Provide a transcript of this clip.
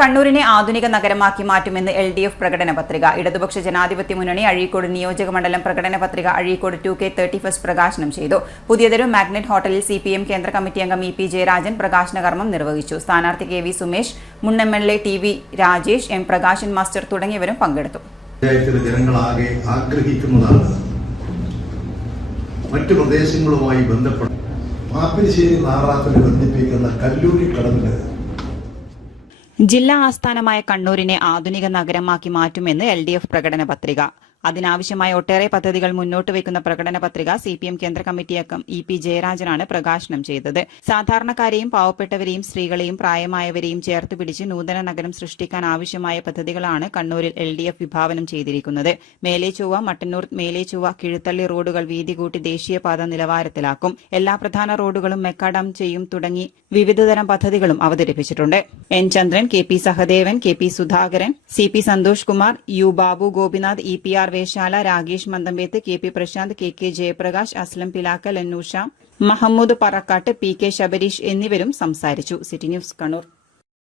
കണ്ണൂരിനെ ആധുനിക നഗരമാക്കി മാറ്റുമെന്ന് LDF പ്രകടന പത്രിക. ഇടതുപക്ഷ ജനാധിപത്യ മുന്നണി അഴീക്കോട് നിയോജക മണ്ഡലം പ്രകടന പത്രിക അഴീക്കോട് 2K31 പ്രകാശനം ചെയ്തു. പുതിയതൊരു മാഗ്നറ്റ് ഹോട്ടലിൽ CPM കേന്ദ്ര കമ്മിറ്റി അംഗം EP ജയരാജൻ പ്രകാശന കർമ്മം നിർവഹിച്ചു. സ്ഥാനാർത്ഥി KV സുമേഷ്, മുൻ MLA TV Rajesh, M Prakashan master തുടങ്ങിയവരും പങ്കെടുത്തു. ജനങ്ങളാകെ ആഗ്രഹിക്കുന്നതാണ് മറ്റു പ്രദേശങ്ങളുമായി ബന്ധപ്പെട്ട് മാപ്പിനിശ്ശേരി നാറാത്തിനെ ബന്ധിപ്പിക്കുന്ന കല്ലൂരി കടവിന് ജില്ലാ ആസ്ഥാനമായ കണ്ണൂരിനെ ആധുനിക നഗരമാക്കി മാറ്റുമെന്ന് LDF പ്രകടന പത്രിക. അതിനാവശ്യമായ ഒട്ടേറെ പദ്ധതികൾ മുന്നോട്ട് വയ്ക്കുന്ന പ്രകടന പത്രിക CPM കേന്ദ്ര കമ്മിറ്റി അംഗം EP ജയരാജനാണ് പ്രകാശനം ചെയ്തത്. സാധാരണക്കാരെയും പാവപ്പെട്ടവരെയും സ്ത്രീകളെയും പ്രായമായവരെയും ചേർത്ത് പിടിച്ച് നൂതന നഗരം സൃഷ്ടിക്കാൻ ആവശ്യമായ പദ്ധതികളാണ് കണ്ണൂരിൽ LDF വിഭാവനം ചെയ്തിരിക്കുന്നത്. മേലേചൊവ്വ, മട്ടന്നൂർ, മേലേചൊവ്വ, കിഴുത്തള്ളി റോഡുകൾ വീതി കൂട്ടി ദേശീയപാത നിലവാരത്തിലാക്കും. എല്ലാ പ്രധാന റോഡുകളും മെക്കാഡം ചെയ്യും തുടങ്ങി വിവിധതരം പദ്ധതികളും അവതരിപ്പിച്ചിട്ടുണ്ട്. N ചന്ദ്രൻ, KP Sahadevan, KP Sudhakaran, CP Santhosh Kumar, U Babu Gopinath, EPR Veshala, Rakesh മന്തമ്പേത്ത്, KP Prashant, KK Jayaprakash, Aslam Pilakkal, എന്നൂഷ, Mahmood Parakkat, PK Sabareesh എന്നിവരും സംസാരിച്ചു. City news Kannur.